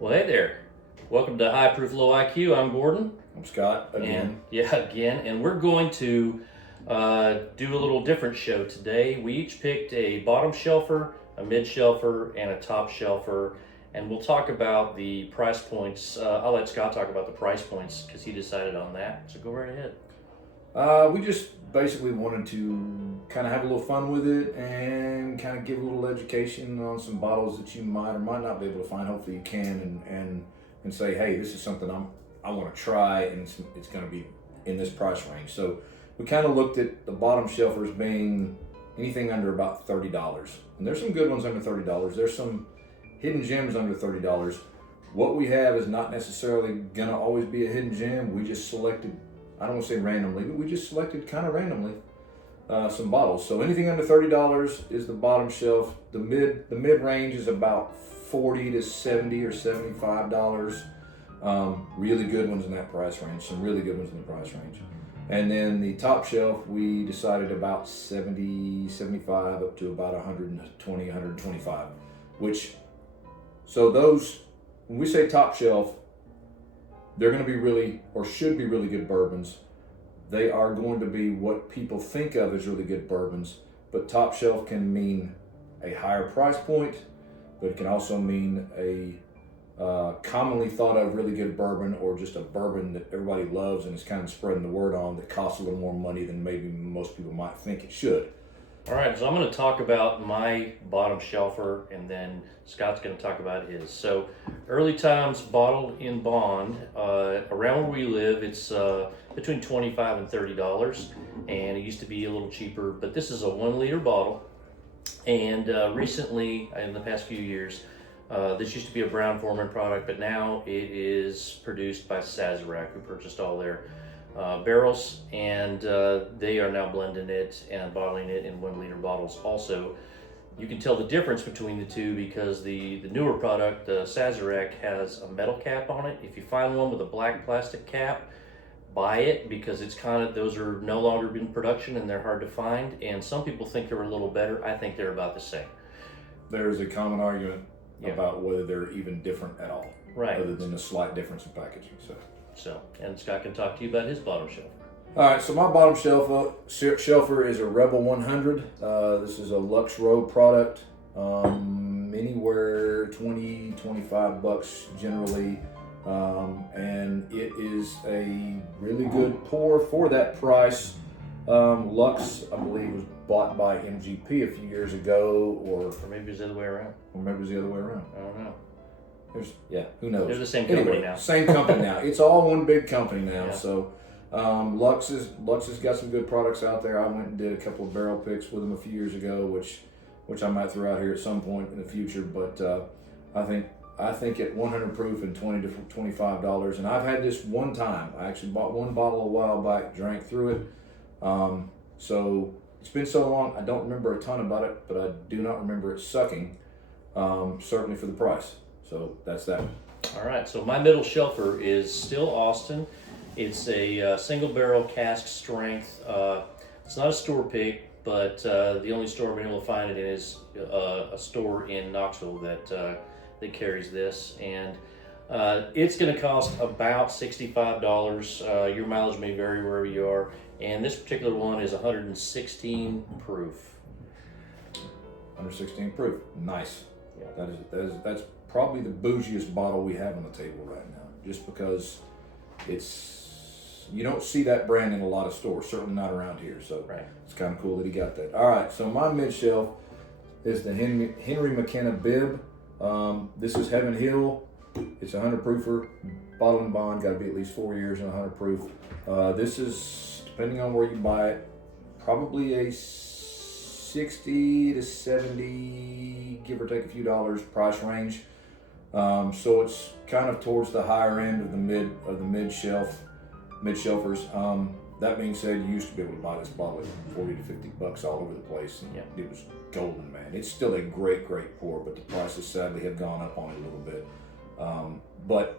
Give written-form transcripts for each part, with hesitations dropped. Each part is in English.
Well, hey there. Welcome to High Proof Low IQ. I'm Gordon. I'm Scott again. And we're going to do a little different show today. We each picked a bottom shelfer, a mid shelfer, and a top shelfer, and we'll talk about the price points. I'll let Scott talk about the price points because he decided on that. So go right ahead. We just basically wanted to kind of have a little fun with it and kind of give a little education on some bottles that you might or might not be able to find. Hopefully you can and say, hey, this is something I want to try, and it's going to be in this price range. So we kind of looked at the bottom shelfers being anything under about $30, and there's some good ones under $30. There's some hidden gems under $30. What we have is not necessarily going to always be a hidden gem. We just selected, I don't want to say randomly, but we just selected kind of randomly some bottles. So anything under $30 is the bottom shelf. The mid range is about $40 to $70 or $75. Really good ones in that price range. Some really good ones in the price range. And then the top shelf, we decided about 70, 75 up to about 120, 125. So those, when we say top shelf, they're going to be really, or should be really good bourbons. They are going to be what people think of as really good bourbons, but top shelf can mean a higher price point, but it can also mean a commonly thought of really good bourbon, or just a bourbon that everybody loves and is kind of spreading the word on, that costs a little more money than maybe most people might think it should. All right, so I'm going to talk about my bottom shelfer, and then Scott's going to talk about his. So, early times bottled in bond. Around where we live, it's between $25 and $30, and it used to be a little cheaper. But this is a 1 liter bottle, and recently, in the past few years, this used to be a Brown-Forman product, but now it is produced by Sazerac, who purchased all their barrels, and they are now blending it and bottling it in 1 liter bottles. Also, you can tell the difference between the two because the newer product, the Sazerac, has a metal cap on it. If you find one with a black plastic cap, buy it, because it's those are no longer in production and they're hard to find. And some people think they're a little better. I think they're about the same. There's a common argument about whether they're even different at all, right? Other than a slight difference in packaging. And Scott can talk to you about his bottom shelf. All right, so my bottom shelfer is a Rebel 100. This is a Lux Row product. Anywhere $20-25 generally, and it is a really good pour for that price. Lux, I believe, was bought by MGP a few years ago, or maybe it's the other way around. Or maybe it was the other way around. I don't know. Who knows? They're the same company now. Same company now. It's all one big company now. Yeah. So Lux has got some good products out there. I went and did a couple of barrel picks with them a few years ago, which I might throw out here at some point in the future. But I think at 100 proof and $20 to $25, and I've had this one time. I actually bought one bottle a while back, drank through it. So it's been so long, I don't remember a ton about it, but I do not remember it sucking. Certainly for the price. So that's that. All right, so my middle shelfer is still Austin. It's a single barrel cask strength. It's not a store pick, but the only store I've been able to find it in is a store in Knoxville that carries this. And it's going to cost about $65. Your mileage may vary wherever you are. And this particular one is 116 proof. 116 proof. Nice. Yeah. That's probably the bougiest bottle we have on the table right now, just because you don't see that brand in a lot of stores, certainly not around here. So right. It's kind of cool that he got that. All right, so my mid shelf is the Henry McKenna Bib. This is Heaven Hill. It's a 100 proofer, bottle and bond, got to be at least 4 years and 100 proof. This is, depending on where you buy it, probably a 60 to 70, give or take a few dollars price range. So it's kind of towards the higher end of the mid shelfers. That being said, you used to be able to buy this bottle at 40 to 50 bucks all over the place, and it was golden, man. It's still a great pour, but the prices sadly have gone up on it a little bit. But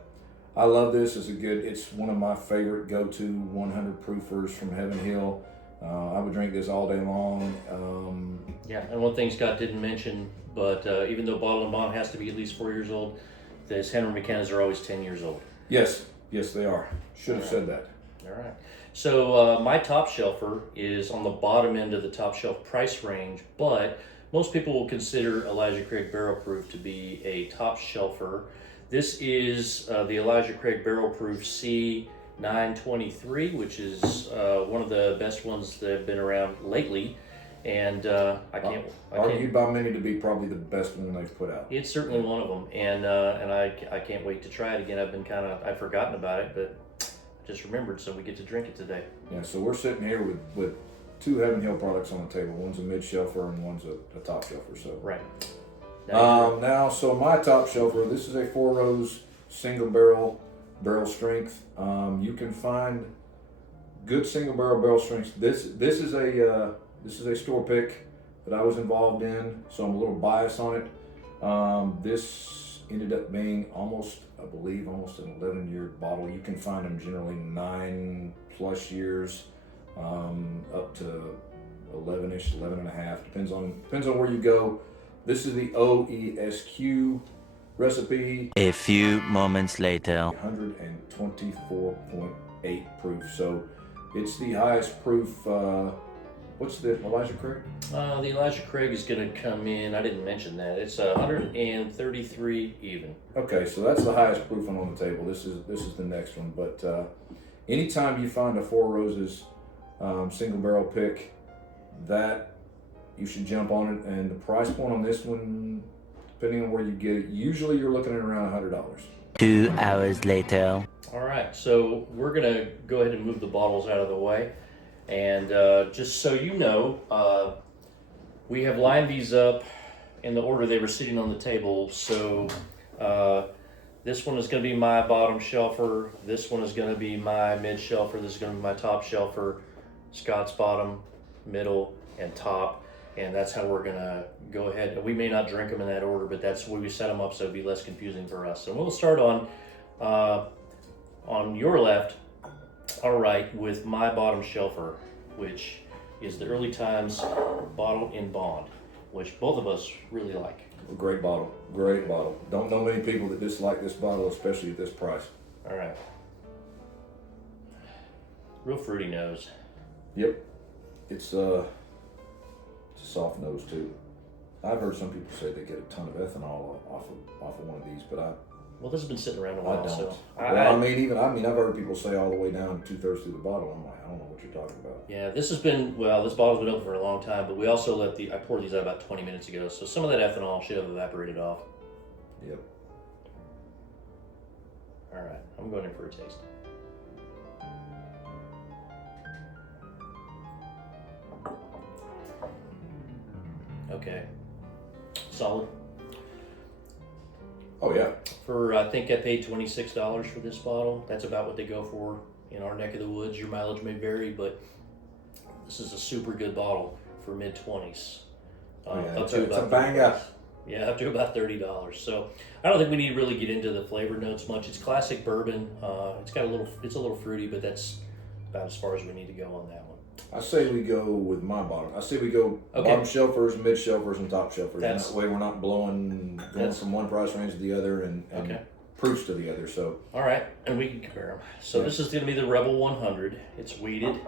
I love this. It's one of my favorite go-to 100 proofers from Heaven Hill. I would drink this all day long. And one thing Scott didn't mention, but even though bottle and bond has to be at least 4 years old, these Henry McKenna's are always 10 years old. Yes, they are. Should have said that. All right. So my top shelfer is on the bottom end of the top shelf price range, but most people will consider Elijah Craig Barrel Proof to be a top shelfer. This is the Elijah Craig Barrel Proof C923, which is one of the best ones that have been around lately. And argued by many to be probably the best one they've put out. It's certainly one of them, and I can't wait to try it again. I've forgotten about it, but I just remembered, so we get to drink it today. Yeah, so we're sitting here with two Heaven Hill products on the table. One's a mid shelfer and one's a top shelfer. So right. So my top shelfer. This is a 4-rose single barrel strength. You can find good single barrel strengths. This is a store pick that I was involved in, so I'm a little biased on it. This ended up being almost an 11-year bottle. You can find them generally 9+ years, up to 11-ish, 11 and a half. Depends on where you go. This is the OESQ recipe. A few moments later. 124.8 proof. So it's the highest proof. What's the Elijah Craig? The Elijah Craig is going to come in, I didn't mention that, it's 133 even. Okay, so that's the highest proof one on the table. This is the next one. But anytime you find a 4 Roses single barrel pick, that you should jump on it. And the price point on this one, depending on where you get it, usually you're looking at around $100. 2 hours later. All right, so we're going to go ahead and move the bottles out of the way. And just so you know, we have lined these up in the order they were sitting on the table. So this one is going to be my bottom shelfer. This one is going to be my mid shelfer. This is going to be my top shelfer. Scott's bottom, middle, and top. And that's how we're going to go ahead. We may not drink them in that order, but that's the way we set them up so it'd be less confusing for us. So we'll start on your left. All right, with my bottom shelfer, which is the Early Times bottle in bond, which both of us really like. A great bottle. Don't know many people that dislike this bottle, especially at this price. All right. Real fruity nose. Yep. It's a soft nose too. I've heard some people say they get a ton of ethanol off of one of these, but well, this has been sitting around a while, I don't. so I've heard people say all the way down 2/3 through the bottle. I'm like, I don't know what you're talking about. Yeah, this bottle's been open for a long time, but we also I poured these out about 20 minutes ago, so some of that ethanol should have evaporated off. Yep. All right, I'm going in for a taste. Okay, solid. Oh yeah. I think I paid $26 for this bottle. That's about what they go for in our neck of the woods. Your mileage may vary, but this is a super good bottle for mid-20s. It's a banger. Yeah, up to about $30. So I don't think we need to really get into the flavor notes much. It's classic bourbon. It's a little fruity, but that's about as far as we need to go on that one. I say we go with my bottom. I say we go bottom shelfers, mid shelfers, and top shelfers. That way we're not going from one price range to the other and proofs to the other. So all right, and we can compare them. So this is going to be the Rebel 100. It's weeded,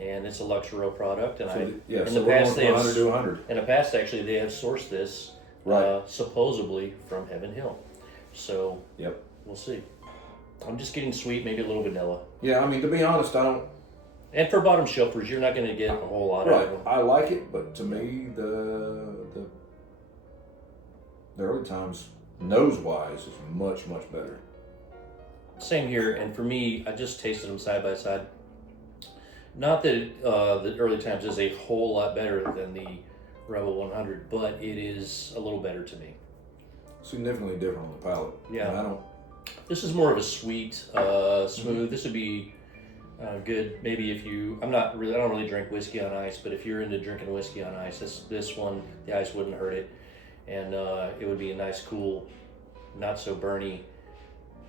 and it's a Luxury product. And in the past, actually, they have sourced this supposedly from Heaven Hill. So we'll see. I'm just getting sweet, maybe a little vanilla. Yeah, I mean, to be honest, I don't. And for bottom shelfers, you're not going to get a whole lot of them. I like it, but to me, the Early Times, nose-wise, is much better. Same here, and for me, I just tasted them side by side. Not that the Early Times is a whole lot better than the Rebel 100, but it is a little better to me. Significantly different on the palate. Yeah. This is more of a sweet, smooth. This would be good. Maybe if I don't really drink whiskey on ice, but if you're into drinking whiskey on ice, this one, the ice wouldn't hurt it, and it would be a nice, cool, not so burny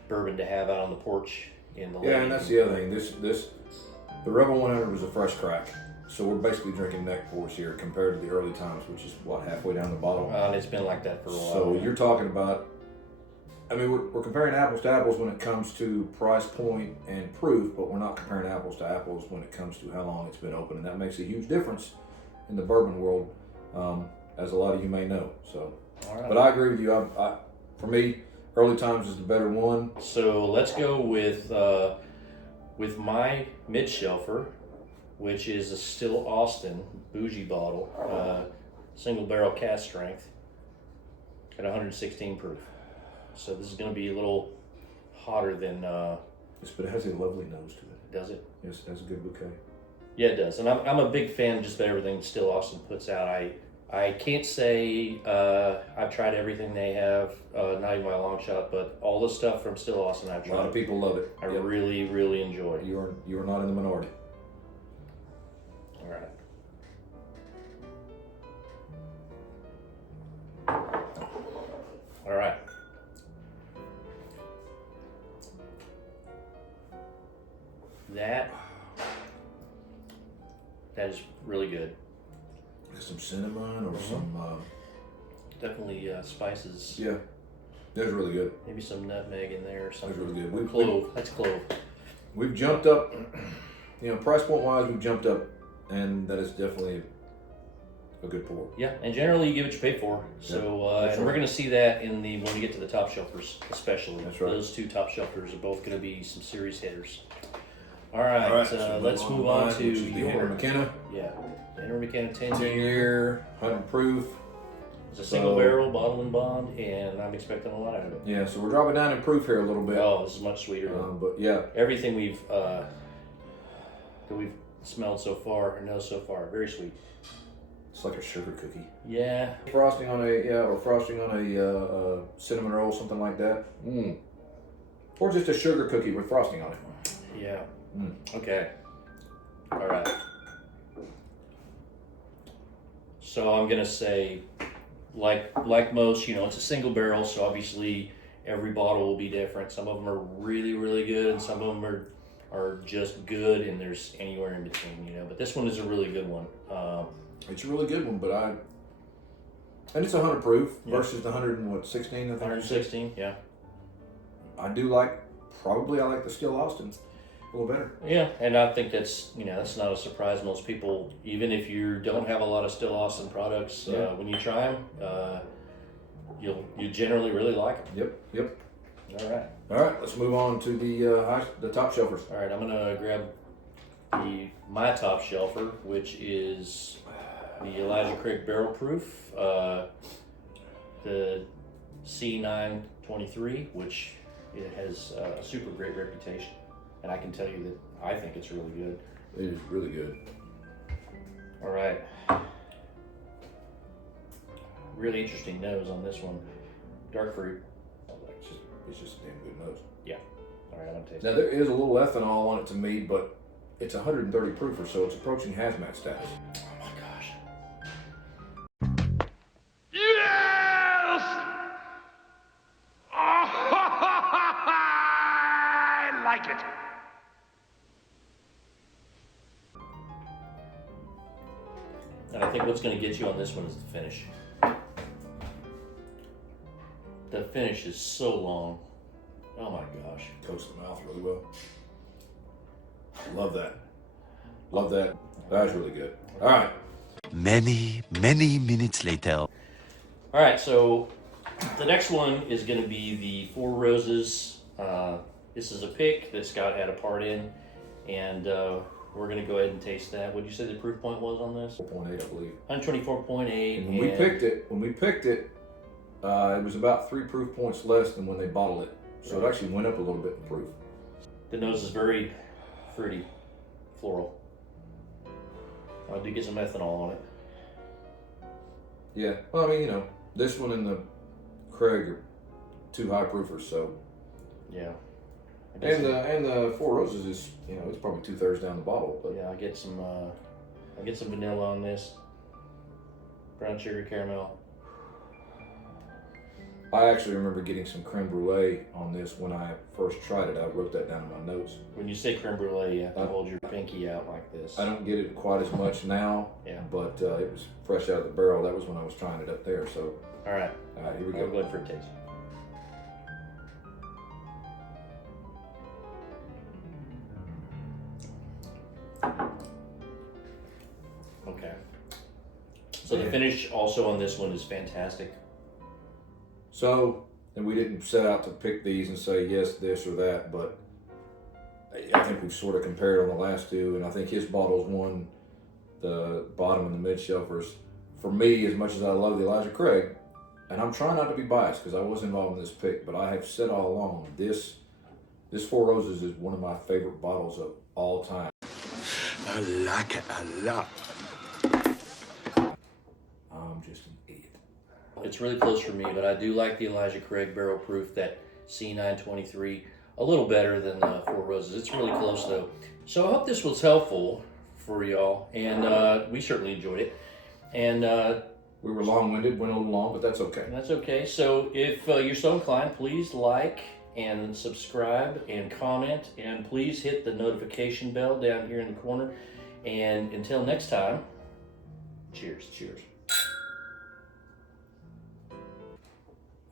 bourbon to have out on the porch in the and that's the other thing. The Rebel 100 was a fresh crack, so we're basically drinking neck pours here compared to the Early Times, which is halfway down the bottle. And it's been like that for a while. So you're talking about I mean, we're comparing apples to apples when it comes to price point and proof, but we're not comparing apples to apples when it comes to how long it's been open, and that makes a huge difference in the bourbon world, as a lot of you may know. So, All right. but I agree with you. For me, Early Times is the better one. So let's go with my mid shelfer, which is a Still Austin bougie bottle, single barrel cast strength at 116 proof. So this is going to be a little hotter than. Yes, but it has a lovely nose to it. Does it? Yes, it has a good bouquet. Yeah, it does. And I'm a big fan of just about everything Still Austin puts out. I can't say I've tried everything they have, not even my long shot, but all the stuff from Still Austin I've A lot of tried. people love it. I really, really enjoy. You are not in the minority. All right. All right. That is really good. Some cinnamon or some. Definitely spices. Yeah, that's really good. Maybe some nutmeg in there or something. That's really good. Clove. That's clove. We've jumped up. You know, price point wise, we've jumped up, and that is definitely a good pour. Yeah, and generally you get what you pay for. So, and we're going to see that in the when we get to the top shelfers, especially. That's right. Those two top shelfers are both going to be some serious hitters. All right, so let's move on to which is the Henry McKenna. Yeah, Henry McKenna 10 10-year, 100 proof. It's a single barrel, bottle and bond, and I'm expecting a lot out of it. Yeah, so we're dropping down in proof here a little bit. Oh, this is much sweeter. But yeah, Everything that we've smelled so far or know so far, very sweet. it's like a sugar cookie. Yeah. Frosting on a cinnamon roll, something like that. Or just a sugar cookie with frosting on it. Yeah. Okay. All right. So I'm gonna say, like most, it's a single barrel, so obviously every bottle will be different. Some of them are really, really good, and some of them are just good, and there's anywhere in between, But this one is a really good one. It's a really good one, and it's 100 proof versus the 116. I think 116, yeah. I like the Still Austin a little better. Yeah, and I think that's that's not a surprise. Most people, even if you don't have a lot of Still Austin products, when you try them, you generally really like them. Yep. All right. Let's move on to the top shelfers. All right, I'm gonna grab my top shelfer, which is the Elijah Craig Barrel Proof, the C923, which it has a super great reputation. And I can tell you that I think it's really good. It is really good. All right. Really interesting nose on this one. Dark fruit. It's just a damn good nose. Yeah. All right, I'm gonna taste Now it. there is a little ethanol on it to me, but it's 130 proof or so. It's approaching hazmat status. Oh my gosh. Yes! I like it. And I think what's gonna get you on this one is the finish. The finish is so long. Oh my gosh. Coats the mouth really well. Love that. That's really good. All right. Many, many minutes later. All right, so the next one is going to be the Four Roses. This is a pick that Scott had a part in, and we're going to go ahead and taste that. What did you say the proof point was on this? 4.8, I believe. 124.8. And when we picked it, it was about 3 proof points less than when they bottled it. So it actually went up a little bit in proof. The nose is very fruity, floral. I do get some ethanol on it. Yeah. Well, I mean, this one and the Craig are 2 high proofers, so. Yeah. And the Four Roses is, it's probably 2/3 down the bottle, but. Yeah, I get some vanilla on this. Brown sugar caramel. I actually remember getting some creme brulee on this when I first tried it. I wrote that down in my notes. When you say creme brulee, you have to hold your pinky out like this. I don't get it quite as much now, Yeah. but it was fresh out of the barrel. That was when I was trying it up there. So, All right. here we I'll go. go ahead for a taste. So the Yeah. finish also on this one is fantastic. So, and we didn't set out to pick these and say yes, this or that, but I think we've sort of compared on the last two, and I think his bottles won the bottom and the mid shelfers. For me, as much as I love the Elijah Craig, and I'm trying not to be biased because I was involved in this pick, but I have said all along this Four Roses is one of my favorite bottles of all time. I like it a lot. I'm just an idiot. It's really close for me, but I do like the Elijah Craig Barrel Proof, that C923, a little better than Four Roses. It's really close though. So I hope this was helpful for y'all, and we certainly enjoyed it. And We were long-winded, went a little long, but that's okay. that's okay. So if you're so inclined, please like and subscribe and comment, and please hit the notification bell down here in the corner. And until next time, cheers.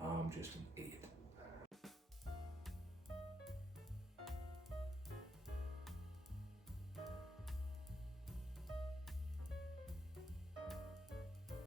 I'm just an idiot.